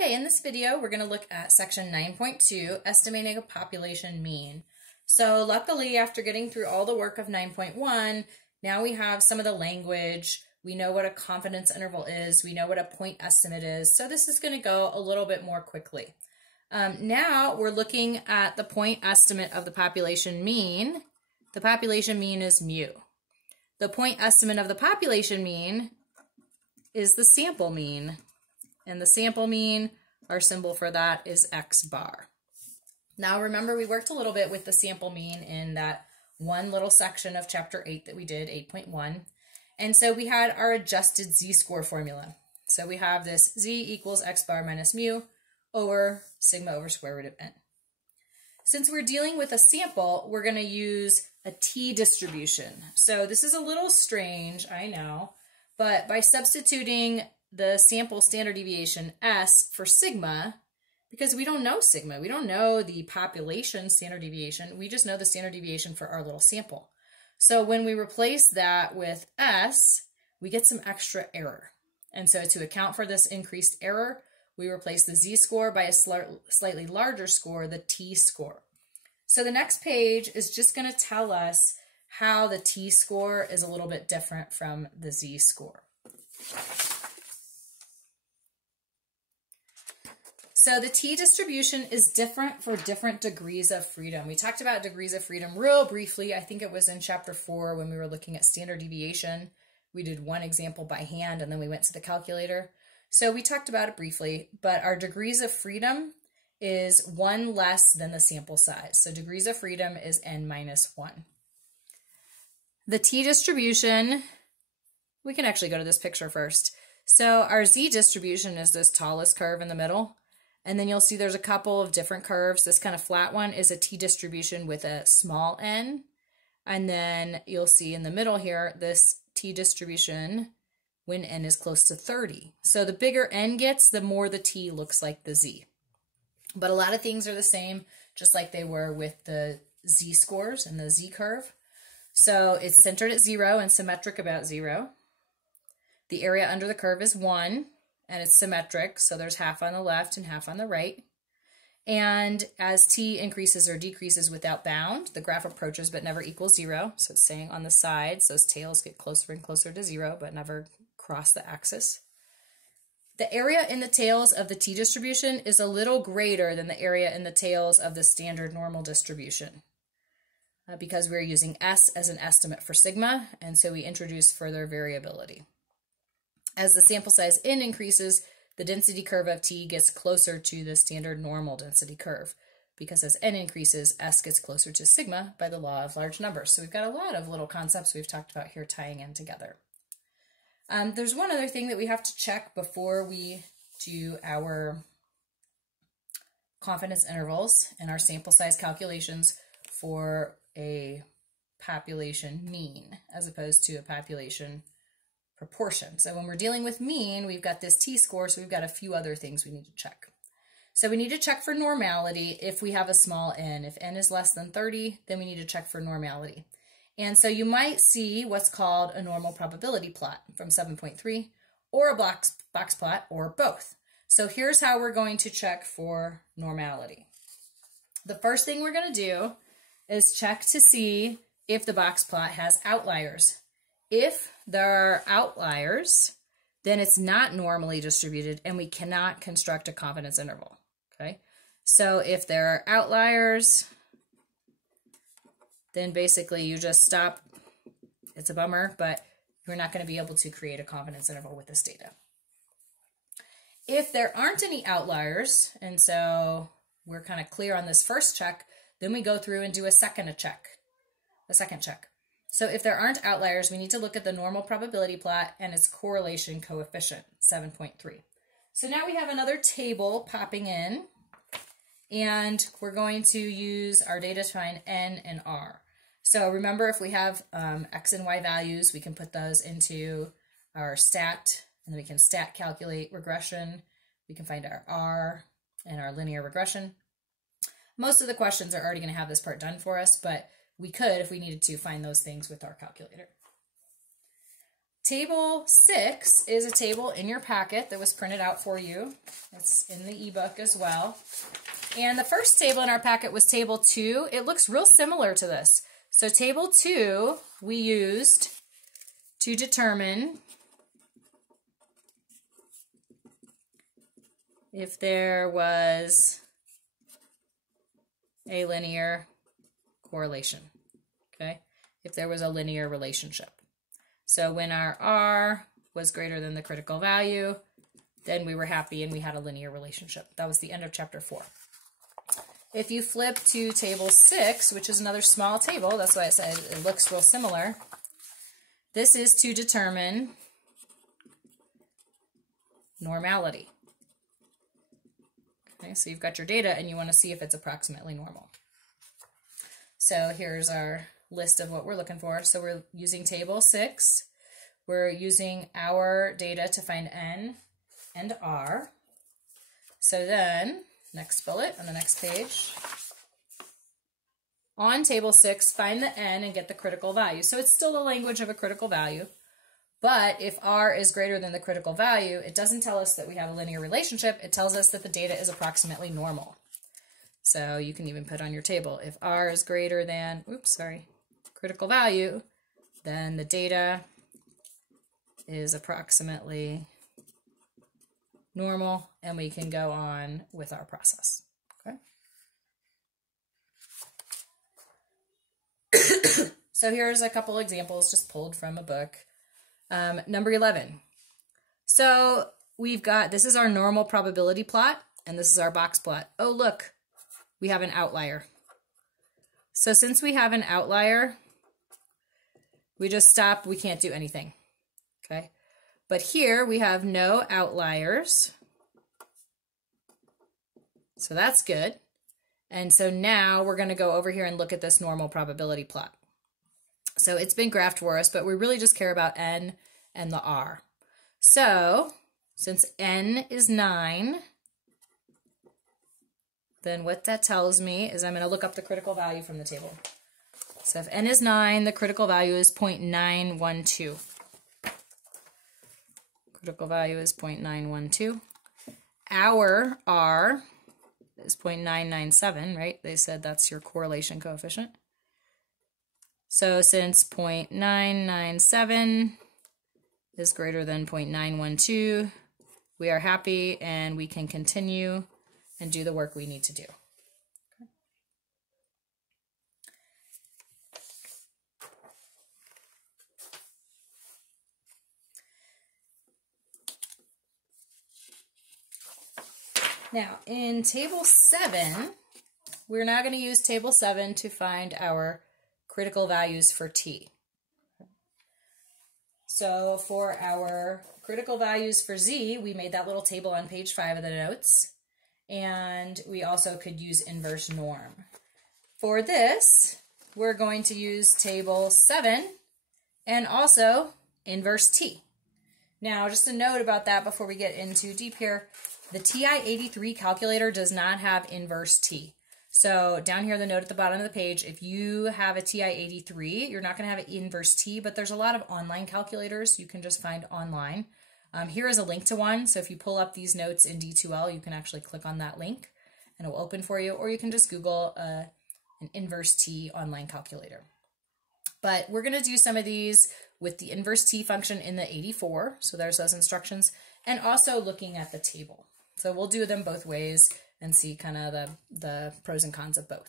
Okay, in this video, we're going to look at section 9.2, estimating a population mean. So luckily, after getting through all the work of 9.1, now we have some of the language. We know what a confidence interval is. We know what a point estimate is. So this is going to go a little bit more quickly. Now we're looking at the point estimate of the population mean. The population mean is mu. The point estimate of the population mean is the sample mean. And the sample mean, our symbol for that is X bar. Now remember, we worked a little bit with the sample mean in that one little section of chapter 8 that we did, 8.1. And so we had our adjusted z-score formula. So we have this z equals X bar minus mu over sigma over square root of n. Since we're dealing with a sample, we're going to use a t-distribution. So this is a little strange, I know, but by substituting the sample standard deviation S for sigma, because we don't know sigma, we don't know the population standard deviation, we just know the standard deviation for our little sample. So when we replace that with S, we get some extra error. And so to account for this increased error, we replace the z-score by a slightly larger score, the t-score. So the next page is just going to tell us how the t-score is a little bit different from the z-score. So the t-distribution is different for different degrees of freedom. We talked about degrees of freedom real briefly. I think it was in chapter 4 when we were looking at standard deviation. We did one example by hand and then we went to the calculator. So we talked about it briefly, but our degrees of freedom is 1 less than the sample size. So degrees of freedom is n minus 1. The t-distribution, we can actually go to this picture first. So our z-distribution is this tallest curve in the middle. And then you'll see there's a couple of different curves. This kind of flat one is a t-distribution with a small n. And then you'll see in the middle here, this t-distribution when n is close to 30. So the bigger n gets, the more the t looks like the z. But a lot of things are the same, just like they were with the z-scores and the z-curve. So it's centered at 0 and symmetric about 0. The area under the curve is 1. And it's symmetric, so there's half on the left and half on the right. And as t increases or decreases without bound, the graph approaches but never equals 0. So it's saying on the sides, those tails get closer and closer to 0, but never cross the axis. The area in the tails of the t-distribution is a little greater than the area in the tails of the standard normal distribution because we're using S as an estimate for sigma, and so we introduce further variability. As the sample size n increases, the density curve of t gets closer to the standard normal density curve, because as n increases, S gets closer to sigma by the law of large numbers. So we've got a lot of little concepts we've talked about here tying in together. There's one other thing that we have to check before we do our confidence intervals and our sample size calculations for a population mean as opposed to a population proportion. So when we're dealing with mean, we've got this t-score, so we've got a few other things we need to check. So we need to check for normality if we have a small n. If n is less than 30, then we need to check for normality. And so you might see what's called a normal probability plot from 7.3, or a box plot, or both. So here's how we're going to check for normality. The first thing we're going to do is check to see if the box plot has outliers. If there are outliers, then it's not normally distributed and we cannot construct a confidence interval, okay? So if there are outliers, then basically you just stop. It's a bummer, but you're not going to be able to create a confidence interval with this data. If there aren't any outliers, and so we're kind of clear on this first check, then we go through and do a second check. So if there aren't outliers, we need to look at the normal probability plot and its correlation coefficient, 7.3. So now we have another table popping in, and we're going to use our data to find n and r. So remember, if we have x and y values, we can put those into our stat, and then we can stat calculate regression. We can find our r and our linear regression. Most of the questions are already going to have this part done for us, but we could, if we needed to, find those things with our calculator. Table 6 is a table in your packet that was printed out for you. It's in the ebook as well. And the first table in our packet was table 2. It looks real similar to this. So table 2 we used to determine if there was a linear correlation, okay? If there was a linear relationship. So when our R was greater than the critical value, then we were happy and we had a linear relationship. That was the end of chapter 4. If you flip to table 6, which is another small table, that's why I said it looks real similar. This is to determine normality. Okay, so you've got your data and you want to see if it's approximately normal. So here's our list of what we're looking for. So we're using table 6. We're using our data to find N and R. So then, next bullet on the next page. On table 6, find the N and get the critical value. So it's still the language of a critical value. But if R is greater than the critical value, it doesn't tell us that we have a linear relationship. It tells us that the data is approximately normal. So you can even put on your table, if R is greater than, critical value, then the data is approximately normal, and we can go on with our process. Okay. So here's a couple examples just pulled from a book. Number 11. So we've got, this is our normal probability plot, and this is our box plot. Oh, look, we have an outlier. So since we have an outlier, we just stop, we can't do anything, okay? But here we have no outliers. So that's good. And so now we're gonna go over here and look at this normal probability plot. So it's been graphed for us, but we really just care about N and the R. So since N is 9, then what that tells me is I'm going to look up the critical value from the table. So if N is 9, the critical value is 0.912. Critical value is 0.912. Our R is 0.997, right? They said that's your correlation coefficient. So since 0.997 is greater than 0.912, we are happy and we can continue and do the work we need to do. Okay. Now in table 7, we're now going to use table 7 to find our critical values for T. So for our critical values for Z, we made that little table on page 5 of the notes, and we also could use inverse norm. For this, we're going to use table 7 and also inverse T. Now, just a note about that before we get into deep here, the TI-83 calculator does not have inverse T. So down here, the note at the bottom of the page, if you have a TI-83, you're not going to have an inverse T, but there's a lot of online calculators you can just find online. Here is a link to one, so if you pull up these notes in D2L, you can actually click on that link and it will open for you, or you can just Google an inverse T online calculator. But we're going to do some of these with the inverse T function in the 84, so there's those instructions, and also looking at the table. So we'll do them both ways and see kind of the pros and cons of both.